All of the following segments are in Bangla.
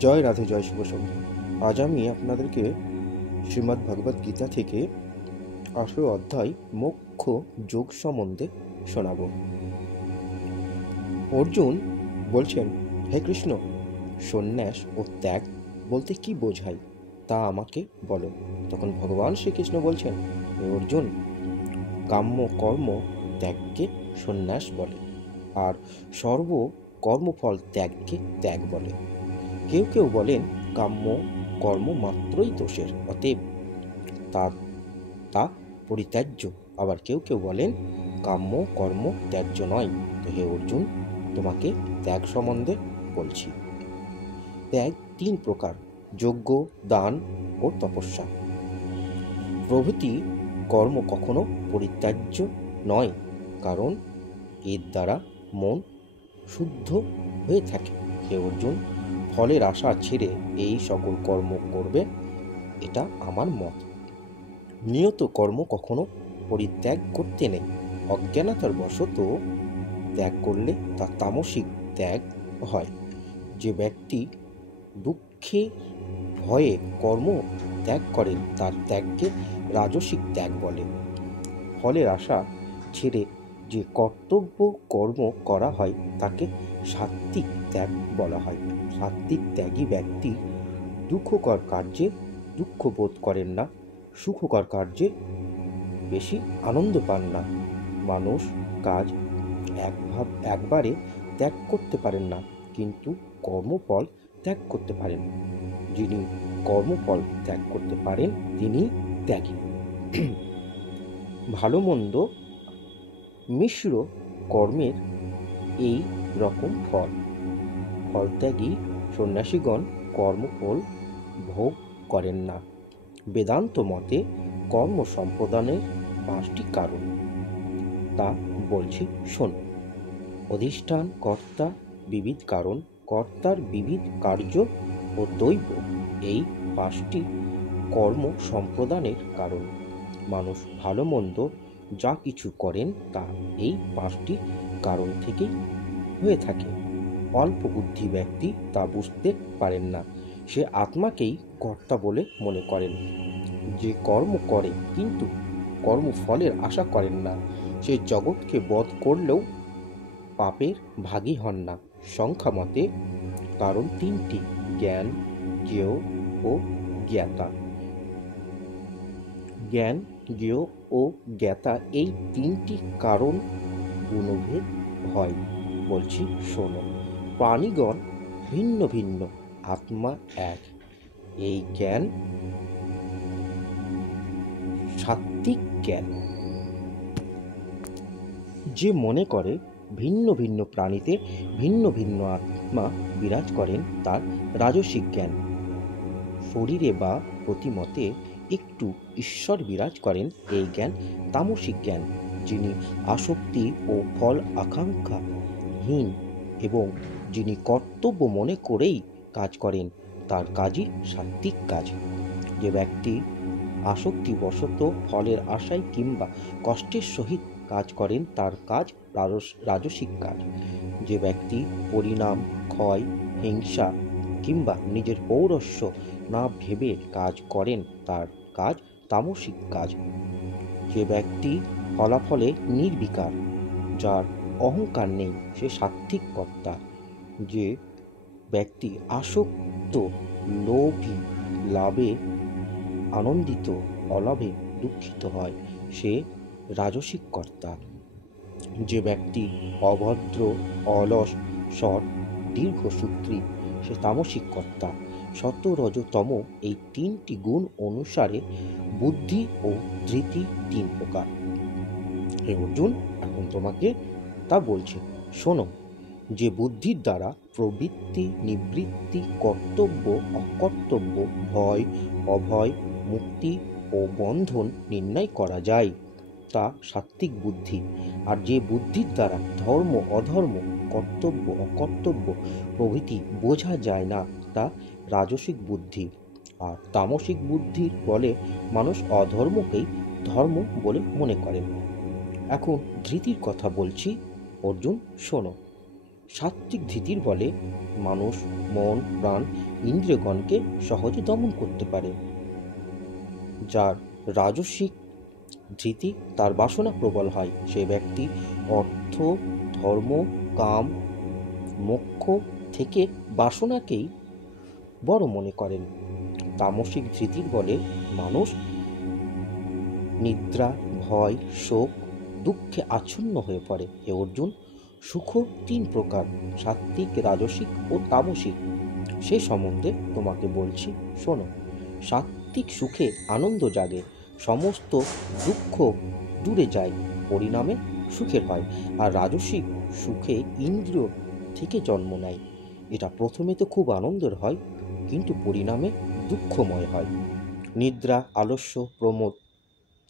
জয় রাধে, জয় শুভ সন্ধ্যা। আজ আমি আপনাদেরকে শ্রীমদ্ ভগবদ্ গীতা থেকে 18 অধ্যায় মোক্ষ যোগ সম্বন্ধে শোনাব। অর্জুন বলছেন, হে কৃষ্ণ, সন্ন্যাস ও ত্যাগ বলতে কি বোঝায় তা আমাকে বলো। তখন ভগবান শ্রীকৃষ্ণ বলছেন, হে অর্জুন, কাম্য কর্ম ত্যাগকে সন্ন্যাস বলে, আর সর্ব কর্মফল ত্যাগকে ত্যাগ বলে। কেউ কেউ বলেন কাম্য কর্ম মাত্রই দোষের, অতএব তা পরিত্যাজ্য। আবার কেউ কেউ বলেন কাম্য কর্ম ত্যায্য নয়। তো হে অর্জুন, তোমাকে ত্যাগ সম্বন্ধে বলছি। ত্যাগ 3 প্রকার: যজ্ঞ, দান ও তপস্যা প্রভৃতি কর্ম কখনো পরিত্যাজ্য নয়, কারণ এর দ্বারা মন শুদ্ধ হয়ে থাকে। হে অর্জুন, ফলের আশা ছেড়ে এই সকল কর্ম করবে, এটা আমার মত। নিয়ত কর্ম কখনো পরিত্যাগ করতে নেই। অজ্ঞানতার বশত ত্যাগ করলে তা তামসিক ত্যাগ হয়। যে ব্যক্তি দুঃখে ভয়ে কর্ম ত্যাগ করেন তার ত্যাগকে রাজসিক ত্যাগ বলে। ফলের আশা ছেড়ে যে কর্তব্য কর্ম করা হয় তাকে সাত্ত্বিক ত্যাগ বলা হয়। সাত্ত্বিক ত্যাগী ব্যক্তি দুঃখকর কার্যে দুঃখ বোধ করেন না, সুখকর কার্যে বেশি আনন্দ পান না। মানুষ কাজ একবারে ত্যাগ করতে পারেন না, কিন্তু কর্মফল ত্যাগ করতে পারেন। যিনি কর্মফল ত্যাগ করতে পারেন তিনি ত্যাগী। ভালো মন্দ মিশ্র কর্মের এই রকম ফল। ফলত্যাগী সন্ন্যাসীগণ কর্মফল ভোগ করেন না। বেদান্ত মতে কর্ম সম্পাদনের 5টি কারণ, তা বলছি শোনো। অধিষ্ঠান, কর্তা, বিবিধ কারণ, কর্তার বিবিধ কার্য ও দৈব, এই 5টি কর্ম সম্পাদনের কারণ। মানুষ ভালো মন্দ যা কিছু করেন তা এই 5টি কারণ থেকেই হয়ে থাকে। অল্প বুদ্ধি ব্যক্তি তা বুঝতে পারেন না, সে আত্মাকেই কর্তা বলে মনে করেন। যে কর্ম করে কিন্তু কর্মফলের আশা করেন না, সে জগৎকে বধ করলেও পাপের ভাগী হন না। সংখ্যা মতে কারণ 3টি: জ্ঞান, জ্ঞেয় ও জ্ঞাতা। জ্ঞান, জ্ঞেয় ও জ্ঞাতা এই 3টি কারণ গুণভেদ হয়। বলছি শোনো। প্রাণীগণ ভিন্ন ভিন্ন, আত্মা এক। এই জ্ঞান সাত্ত্বিক জ্ঞান। যে মনে করে ভিন্ন ভিন্ন প্রাণীতে ভিন্ন ভিন্ন আত্মা বিরাজ করেন তার রাজসিক জ্ঞান। শরীরে বা প্রতিমতে একটু ঈশ্বর বিরাজ করেন, এই জ্ঞান তামসিক জ্ঞান। যিনি আসক্তি ও ফল আকাঙ্ক্ষাহীন এবং যিনি কর্তব্য মনে করেই কাজ করেন তার কাজই সাত্ত্বিক কাজ। যে ব্যক্তি আসক্তিবশত ফলের আশায় কিংবা কষ্টের সহিত কাজ করেন তার কাজ রাজসিক কাজ। যে ব্যক্তি পরিণাম, ক্ষয়, হিংসা কিংবা নিজের পৌরস্য না ভেবে কাজ করেন তার কাজ তামসিক কাজ। যে ব্যক্তি ফলাফলে নির্বিকার, যার অহংকার নেই, সে সাত্ত্বিক কর্তা। যে ব্যক্তি আসক্ত, লোভী, লাভে আনন্দিত, অলাভে দুঃখিত হয়, সে রাজসিক কর্তা। যে ব্যক্তি অভদ্র, অলস, সৎ, দীর্ঘসূত্রী, সে তামসিক কর্তা। সত্য, রজ, তম এই 3টি গুণ অনুসারে বুদ্ধি ও ধৃতি 3 প্রকার। হে অর্জুন, এখন তোমাকে তা বলছে শোনো। যে বুদ্ধির দ্বারা প্রবৃত্তি, নিবৃত্তি, কর্তব্য, অকর্তব্য, ভয়, অভয়, মুক্তি ও বন্ধন নির্ণয় করা যায় তা সাত্ত্বিক বুদ্ধি। আর যে বুদ্ধির দ্বারা ধর্ম, অধর্ম, কর্তব্য, অকর্তব্য প্রভৃতি বোঝা যায় না তা রাজসিক বুদ্ধি। আর তামসিক বুদ্ধির বলে মানুষ অধর্মকেই ধর্ম বলে মনে করেন। এখন ধৃতির কথা বলছি, অর্জুন শোনো। সাত্ত্বিক ধৃতির বলে মানুষ মন, প্রাণ, ইন্দ্রিয়গণকে সহজে দমন করতে পারে। যার রাজসিক ধৃতি, তার বাসনা প্রবল হয়। সে ব্যক্তি অর্থ, ধর্ম, কাম, মোক্ষ থেকে বাসনাকেই বড় মনে করেন। তামসিক ধৃতির বলে মানুষ নিদ্রা, ভয়, শোক, দুঃখে আচ্ছন্ন হয়ে পড়ে। হে অর্জুন, সুখ 3 প্রকার, সাত্ত্বিক, রাজসিক ও তামসিক। সে সম্বন্ধে তোমাকে বলছি, শোনো। সাত্ত্বিক সুখে আনন্দ জাগে, সমস্ত দুঃখ দূরে যায়, পরিণামে সুখের হয়। আর রাজসিক সুখে ইন্দ্রিয় থেকে জন্ম নেয়। এটা প্রথমে তো খুব আনন্দের হয়, কিন্তু পরিণামে দুঃখময় হয়। নিদ্রা, আলস্য, প্রমোদ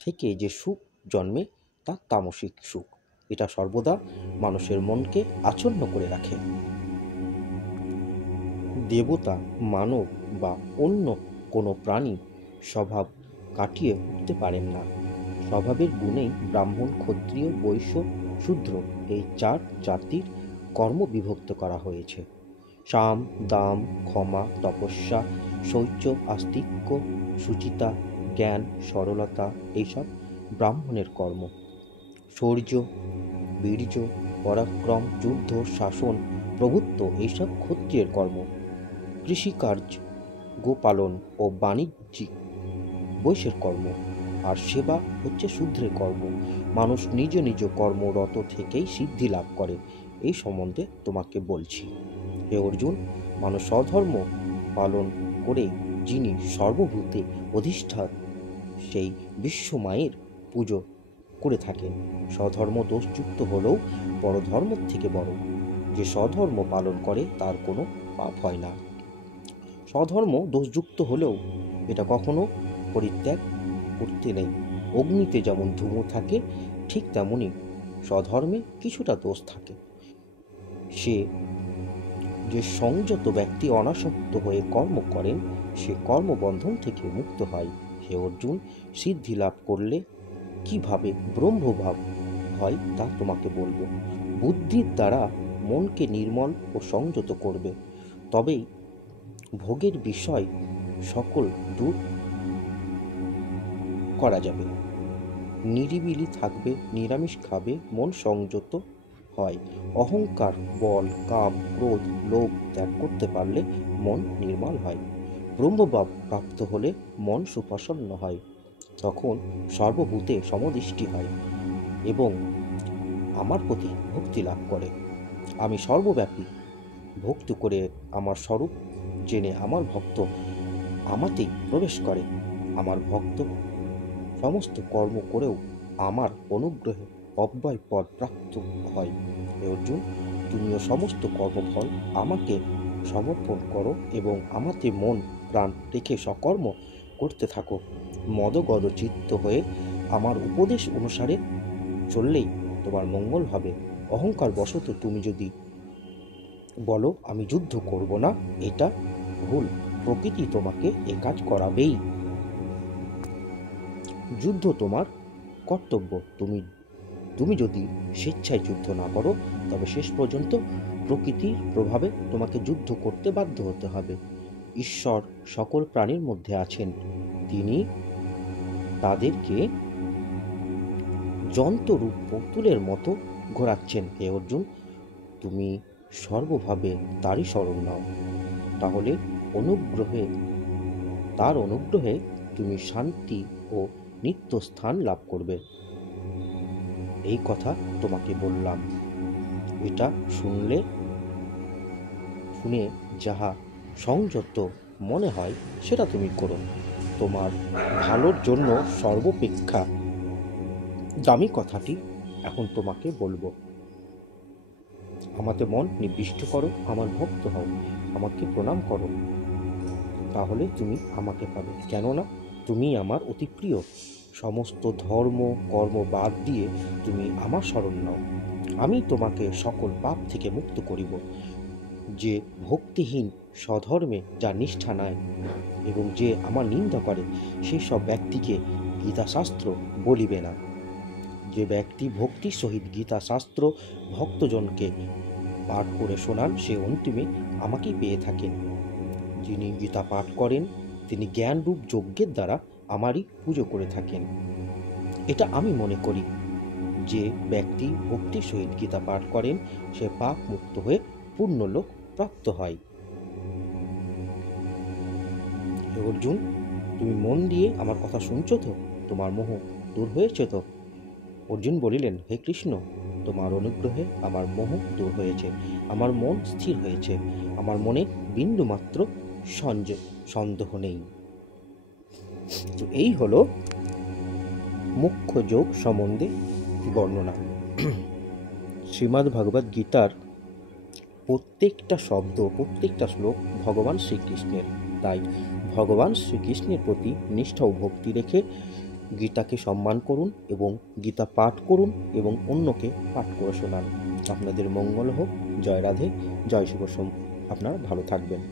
থেকে যে সুখ জন্মে তা তামসিক সুখ। এটা সর্বদা মানুষের মনকে আচ্ছন্ন করে রাখে। দেবতা, মানব বা অন্য কোনো প্রাণী স্বভাব কাটিয়ে উঠতে পারেন না। স্বভাবের গুণেই ব্রাহ্মণ, ক্ষত্রিয়, বৈশ্য, শূদ্র এই 4 জাতির কর্ম বিভক্ত করা হয়েছে। সাম, দাম, ক্ষমা, তপস্যা, শৌচ, আস্তিক্য, শুচিতা, জ্ঞান, সরলতা এইসব ব্রাহ্মণের কর্ম। শৌর্য, বীর্য, পরাক্রম, যুদ্ধ, শাসন, প্রভুত্ব এইসব ক্ষত্রিয়ের কর্ম। কৃষিকার্য, গোপালন ও বাণিজ্যিক বৈশ্যের কর্ম। আর সেবা হচ্ছে শূদ্রের কর্ম। মানুষ নিজ নিজ কর্মরত থেকেই সিদ্ধি লাভ করে। এই সম্বন্ধে তোমাকে বলছি। হে অর্জুন, মানুষ স্বধর্ম পালন করে যিনি সর্বভূতে অধিষ্ঠান, সেই বিশ্বমায়ের পুজো করে থাকেন। স্বধর্ম দোষযুক্ত হলেও পরধর্ম থেকে বড়। যে স্বধর্ম পালন করে তার কোনো পাপ হয় না। স্বধর্ম দোষযুক্ত হলেও এটা কখনো পরিত্যাগ করতে নেই। অগ্নিতে যেমন ধুমো থাকে, ঠিক তেমনি স্বধর্মে কিছুটা দোষ থাকে। সে যে সংযত ব্যক্তি অনাসক্ত হয়ে কর্ম করেন, সে কর্মবন্ধন থেকে মুক্ত হয়। হে অর্জুন, সিদ্ধি লাভ করলে কিভাবে ব্রহ্মভাব হয় তা তোমাকে বলবো। বুদ্ধির দ্বারা মনকে নির্মল ও সংযত করবে, তবেই ভোগের বিষয় সকল দূর করা যাবে। নিরিবিলি থাকবে, নিরামিষ খাবে, মন সংযত হয়। অহংকার, বল, কাম, ক্রোধ, লোভ ত্যাগ করতে পারলে মন নির্মল হয়। ব্রহ্মভাব প্রাপ্ত হলে মন সুপ্রসন্ন হয়। তখন সর্বভূতে সমদৃষ্টি হয় এবং আমার প্রতি ভক্তি লাভ করে। আমি সর্বব্যাপী, ভক্তি করে আমার স্বরূপ জেনে আমার ভক্ত আমাতেই প্রবেশ করে। আমার ভক্ত সমস্ত কর্ম করেও আমার অনুগ্রহে অব্যয় পদ প্রাপ্ত হয়। হে অর্জুন, তুমিও সমস্ত কর্মফল আমাকে সমর্পণ করো এবং আমাতে মন প্রাণ রেখে সকর্ম করতে থাকো। মদগদ চিত্ত হয়ে আমার উপদেশ অনুসারে চললেই তোমার মঙ্গল হবে। অহংকার বশত তুমি যদি বলো আমি যুদ্ধ করব না, এটা ভুল। প্রকৃতি তোমাকে এ কাজ করাবেই। যুদ্ধ তোমার কর্তব্য। তুমি যদি স্বেচ্ছায় যুদ্ধ না করো, তবে শেষ পর্যন্ত প্রকৃতির প্রভাবে তোমাকে যুদ্ধ করতে বাধ্য হতে হবে। ঈশ্বর সকল প্রাণীর মধ্যে আছেন। তিনি তাদেরকে যন্ত্ররূপ পুতুলের মতো ঘোরাচ্ছেন। হে অর্জুন, তুমি সর্বভাবে তারই শরণ নাও। তাহলে তার অনুগ্রহে তুমি শান্তি ও নিত্য স্থান লাভ করবে। এই কথা তোমাকে বললাম। এটা শুনে যাহা সংযত মনে হয় সেটা তুমি করো। তোমার ভালোর জন্য সর্বাপেক্ষা দামি কথাটি এখন তোমাকে বলবো। আমাতে মন নিবিষ্ট করো, আমার ভক্ত হও, আমাকে প্রণাম করো, তাহলে তুমি আমাকে পাবে। কেননা তুমি আমার অতি প্রিয়। সমস্ত ধর্ম কর্ম বাদ দিয়ে তুমি আমার শরণ নাও, আমি তোমাকে সকল পাপ থেকে মুক্ত করিব। যে ভক্তিহীন স্বধর্মে যা নিষ্ঠা নেয় এবং যে আমার নিন্দা করে, সেই সব ব্যক্তিকে গীতাশাস্ত্র বলিবে না। যে ব্যক্তি ভক্তির সহিত গীতাশাস্ত্র ভক্তজনকে পাঠ করে শোনান সে অন্তিমে আমাকেই পেয়ে থাকেন। যিনি গীতা পাঠ করেন তিনি জ্ঞানরূপ যজ্ঞের দ্বারা আমারই পুজো করে থাকেন। এটা আমি মনে করি। যে ব্যক্তি ভক্তির সহিত গীতা পাঠ করেন সে পাপ মুক্ত হয়ে পূর্ণলোক প্রাপ্ত হয়। হে অর্জুন, তুমি মন দিয়ে আমার কথা শুনছো তো? তোমার মোহ দূর হয়েছে তো? অর্জুন বলিলেন, হে কৃষ্ণ, তোমার অনুগ্রহে আমার মোহ দূর হয়েছে, আমার মন স্থির হয়েছে, আমার মনে বিন্দুমাত্র সন্দেহ নেই। তো এই হলো মুখ্য যোগ সম্বন্ধে বর্ণনা। শ্রীমদ্ ভগবদ্ গীতার প্রত্যেকটা শব্দ, প্রত্যেকটা শ্লোক ভগবান শ্রীকৃষ্ণের। তাই ভগবান শ্রীকৃষ্ণের প্রতি নিষ্ঠা ও ভক্তি রেখে গীতাকে সম্মান করুন এবং গীতা পাঠ করুন এবং অন্যকে পাঠ করে শোনান। আপনাদের মঙ্গল হোক। জয় রাধে, জয় শিব। আপনারা ভালো থাকবেন।